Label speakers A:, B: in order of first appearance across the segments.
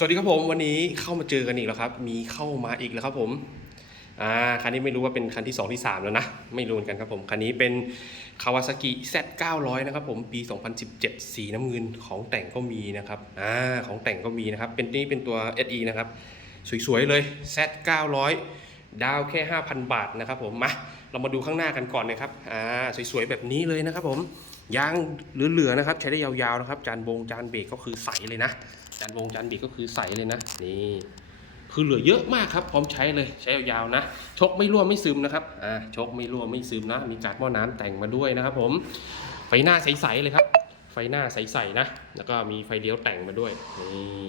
A: สวัสดีครับผมวันนี้เข้ามาเจอกันอีกแล้วครับ มีเข้ามาอีกแล้วครับผมอ่าคันนี้ไม่รู้ว่าเป็นคันที่ 2 ที่ 3 แล้วนะ ไม่รู้กันครับผม คันนี้เป็น Kawasaki Z900 นะครับผมปี 2017 สีน้ำเงินของแต่งก็มีนะครับอ่าของแต่งก็มีนะครับ เป็นนี่เป็นตัว SE นะครับ สวยๆเลย Z900 ดาวแค่ 5,000 บาทนะครับผมมาเรามาดูข้างหน้ากันก่อนนะครับอ่าสวยๆแบบนี้เลยนะครับผมยางเหลือๆนะครับ ใช้ได้ยาวๆนะครับ จานบงจานเบรกก็คือใสเลยนะ จานวงจานบรกก็คือใสเลยนะนี่คือเหลือเยอะมากครับ พร้อมใช้เลยใช้ยาวๆนะ ชกไม่รั่วไม่ซึมนะครับอ่าชกไม่รั่วไม่ซึมนะ มีจากหม้อน้ำแต่งมาด้วยนะครับ ผมไฟหน้าใสๆเลยครับ ไฟหน้าใสๆนะ แล้วก็มีไฟเลี้ยวแต่งมาด้วยนี่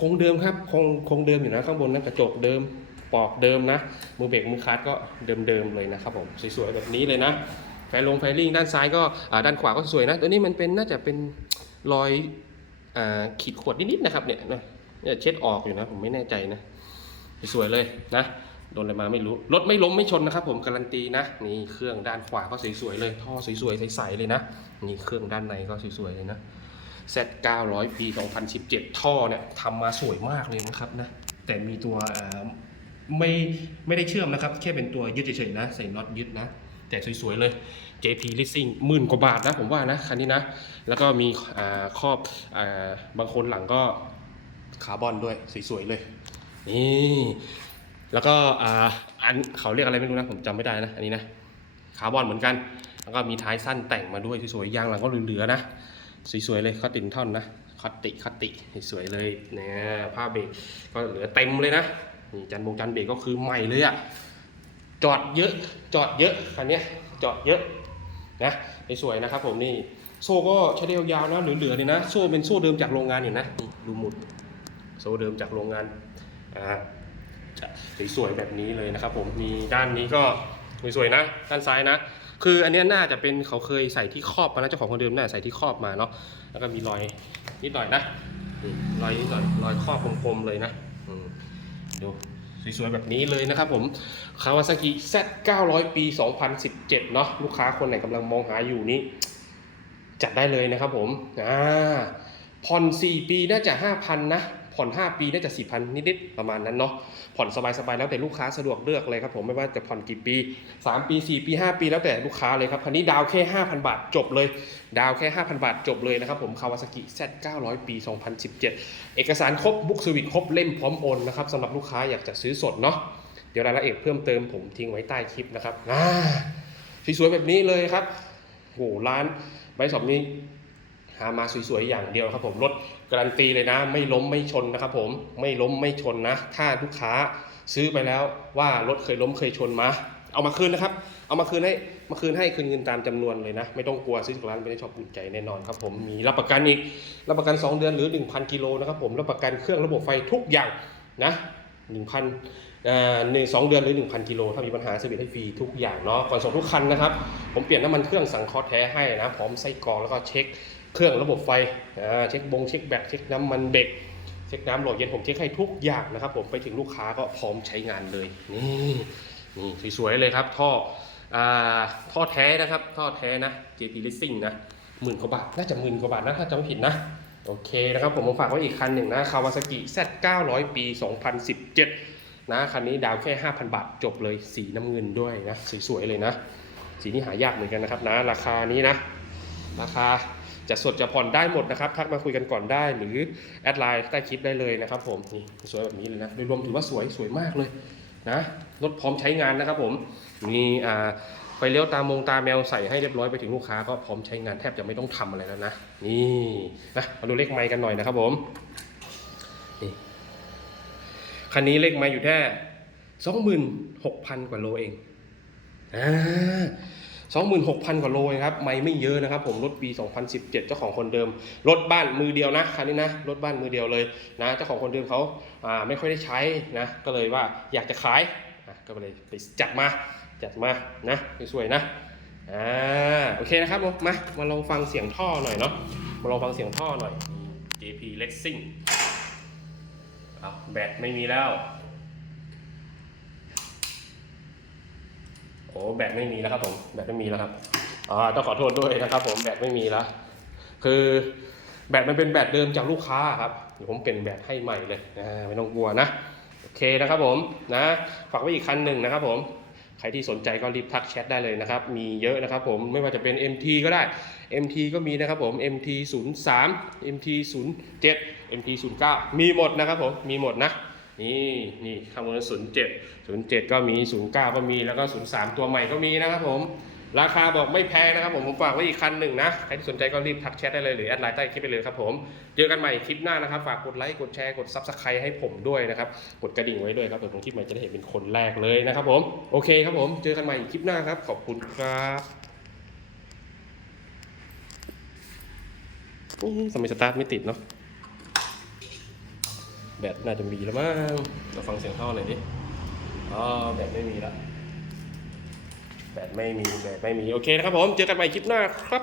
A: คงเดิมครับคงคงเดิมอยู่นะข้างบนนะกระจกเดิมปอกเดิมนะมือเบรกมือคลัตช์ก็เดิมๆเลยนะครับผมสวยๆแบบนี้เลยนะไฟลงไฟลิ่งด้านซ้ายก็ด้านขวาก็สวยนะตัวนี้มันเป็นน่าจะเป็นรอย ขีดขวดนิดๆนะครับเนี่ยนะเนี่ยเช็ดออกอยู่นะ ผมไม่แน่ใจนะสวยเลยนะโดนอะไรมาไม่รู้รถไม่ล้มไม่ชนนะครับ ผมการันตีนะนี่เครื่องด้านขวาก็สวยๆเลยท่อสวยๆใสๆเลยนะนี่เครื่องด้านในก็สวยๆเลยนะ Z 900ปี2017 ท่อเนี่ยทำมาสวยมากเลยนะครับนะแต่มีตัวไม่ไม่ได้เชื่อมนะครับ แค่เป็นตัวยึดเฉยๆนะ ใส่น็อตยึดนะ แต่สวยๆเลย JP Leasing หมื่นกว่าบาทนะผมว่านะคันนี้นะ แล้วก็มีครอบอบางคนหลังก็คาร์บอนด้วยสวยๆเลยนี่แล้วก็อันเขาเรียกอะไรไม่รู้นะผมจำไม่ได้นะอันนี้นะคาร์บอนเหมือนกัน แล้วก็มีท้ายสั้นแต่งมาด้วยสวยๆยางหลังก็เหลือๆนะสวยๆเลยคอตินท่อนนะคอติคอติสวยๆเลยเนี่ยผ้าเบรกก็เหลือเต็มเลยนะนี่จันบงจันเบรกก็คือใหม่เลยอะ จอดเยอะจอดเยอะคันนี้จอดเยอะนะสวยๆนะครับผมนี่โซ่ก็ใช้ได้ยาวนะเหลือๆเลยนะโซ่เป็นโซ่เดิมจากโรงงานอยู่นะดูหมุดโซ่เดิมจากโรงงานอ่าสวยๆแบบนี้เลยนะครับ ผมมีด้านนี้ก็สวยๆนะ ด้านซ้ายนะ คืออันนี้น่าจะเป็นเขาเคยใส่ที่ครอบมานะเจ้าของคนเดิมน่าใส่ที่ครอบมาเนาะแล้วก็มีรอยนิดหน่อยนะนี่รอยนิดหน่อยรอยครอบคมๆเลยนะดู สวยๆ แบบนี้เลยนะครับผมคาวาซากิ Z 900 ปี 2017 เนาะลูกค้าคนไหนกำลังมองหาอยู่นี้ จัดได้เลยนะครับผมอ่าผ่อน 4 ปีน่าจะ 5,000 นะ ผ่อน 5 ปีน่าจะ 4,000นิดๆประมาณนั้นเนาะผ่อนสบายๆแล้วแต่ลูกค้าสะดวกเลือกเลยครับผมไม่ว่าจะผ่อนกี่ปี 3 ปี 4 ปี 5 ปีแล้วแต่ลูกค้าเลยครับคันนี้ดาวแค่ 5,000 บาทจบเลย ดาวแค่ 5,000 บาทจบเลยนะครับผมคาวาซากิ Z 900 ปี 2017 เอกสารครบบุ๊กสวิตครบเล่มพร้อมโอนนะครับสำหรับลูกค้าอยากจะซื้อสดเนาะเดี๋ยวรายละเอียดเพิ่มเติมผมทิ้งไว้ใต้คลิปนะครับสวยๆแบบนี้เลยครับโหร้านใบสอบนี้ หามาสวยๆอย่างเดียวครับผมรถการันตีเลยนะ ไม่ล้มไม่ชนนะครับผมไม่ล้มไม่ชนนะ ถ้าลูกค้าซื้อไปแล้วว่ารถเคยล้มเคยชนมา เอามาคืนนะครับ เอามาคืนให้มาคืนให้คืนเงินตามจำนวนเลยนะ ไม่ต้องกลัวซื้อจากร้านไม่ได้ชอบอุ่นใจแน่นอนครับผมมีรับประกันอีกรับประกัน 2 เดือนหรือ 1,000กิโลนะครับผมรับประกันเครื่องระบบไฟทุกอย่างนะ1,000อ่าในสองเดือนหรือ 1,000กิโลถ้ามีปัญหาเซอร์วิสให้ฟรีทุกอย่างเนาะก่อนส่งทุกคันนะครับ ผมเปลี่ยนน้ำมันเครื่องสังเคราะห์แท้ให้นะ พร้อมไส้กรองแล้วก็เช็ค เครื่องระบบไฟเช็คบงเช็คแบตเช็คน้ำมันเบรกเช็คน้ำหลดเย็นผมเช็คให้ทุกอย่างนะครับผมไปถึงลูกค้าก็พร้อมใช้งานเลยนี่นี่สวยๆเลยครับท่ออท่อแท้นะครับท่อแท้นะ JP Racing นะหมื่นกว่าบาทน่าจะหมื่นกว่าบาทนะถ้าจำไม่ผิดนะโอเคนะครับผมผมฝากไว้อีกคันหนึ่งนะ Kawasaki Z 900 ปี 2017 นะคันนี้ดาวแค่ 5,000 บาทจบเลยสีน้ำเงินด้วยนะสวยๆเลยนะ สีนี้หายากเหมือนกันนะครับนะ ราคานี้นะ ราคา จะสดจะผ่อนได้หมดนะครับ ทักมาคุยกันก่อนได้ หรือแอดไลน์ใต้คลิปได้เลยนะครับผมนี่สวยแบบนี้เลยนะ โดยรวมถือว่าสวยสวยมากเลยนะรถพร้อมใช้งานนะครับผมมีอ่าไฟเลี้ยวตามงตาแมวใส่ให้เรียบร้อยไปถึงลูกค้าก็พร้อมใช้งานแทบจะไม่ต้องทำอะไรแล้วนะ นี่นะมาดูเลขไมค์กันหน่อยนะครับผมนี่คันนี้เลขไมค์อยู่แค่สองหมื่นหกพันกว่าโลเองอ่า 26,000 กว่าโลครับ ไม่ไม่เยอะนะครับ ผม รถปี 2017 เจ้าของคนเดิม รถบ้านมือเดียวนะคันนี้นะ รถบ้านมือเดียวเลยนะ เจ้าของคนเดิมเขาอ่าไม่ค่อยได้ใช้นะ ก็เลยว่าอยากจะขายอะก็เลยไปจัดมา จัดมานะ สวยๆนะ อ่า โอเคนะครับมมา มาลองฟังเสียงท่อหน่อยเนาะ มาลองฟังเสียงท่อหน่อย JP Racing เอาแบตไม่มีแล้ว โอ้แบตไม่มีแล้วครับผมแบตไม่มีแล้วครับอ่าต้องขอโทษด้วยนะครับผมแบตไม่มีแล้ว คือแบตมันเป็นแบตเดิมจากลูกค้าครับเดี๋ยวผมเป็นแบบให้ใหม่เลยนะไม่ต้องกลัวนะโอเคนะครับผมนะฝากไว้อีกคันหนึ่งนะครับผมใครที่สนใจก็รีบทักแชทได้เลยนะครับ มีเยอะนะครับผมไม่ว่าจะเป็น MT ก็ได้ MT ก็มีนะครับผม MT 0 3 MT 0 7 MT 0 9มีหมดนะครับผมมีหมดนะ นี่นี่ข้างบน0 7 0 7ก็มี0 9ก็มีแล้วก็0 3ตัวใหม่ก็มีนะครับผม ราคาบอกไม่แพงนะครับผมผมฝากไว้อีกคันหนึ่งนะ ใครที่สนใจก็รีบทักแชทได้เลยหรือแอดไลน์ใต้คลิปไปเลยครับผม เจอกันใหม่คลิปหน้านะครับ ฝากกดไลค์กดแชร์กดซับสไครต์ให้ผมด้วยนะครับ กดกระดิ่งไว้ด้วยครับเดี๋ยวผมคลิปใหม่จะได้เห็นเป็นคนแรกเลยนะครับผมโอเคครับผมเจอกันใหม่คลิปหน้าครับขอบคุณครับอื้อทำไมสตาร์ทไม่ติดเนาะ แบตน่าจะมีแล้วมั้งเราฟังเสียงท่อหน่อยดิอ๋อแบตไม่มีละแบตไม่มีแบตไม่มี โอเคนะครับผม เจอกันใหม่คลิปหน้าครับ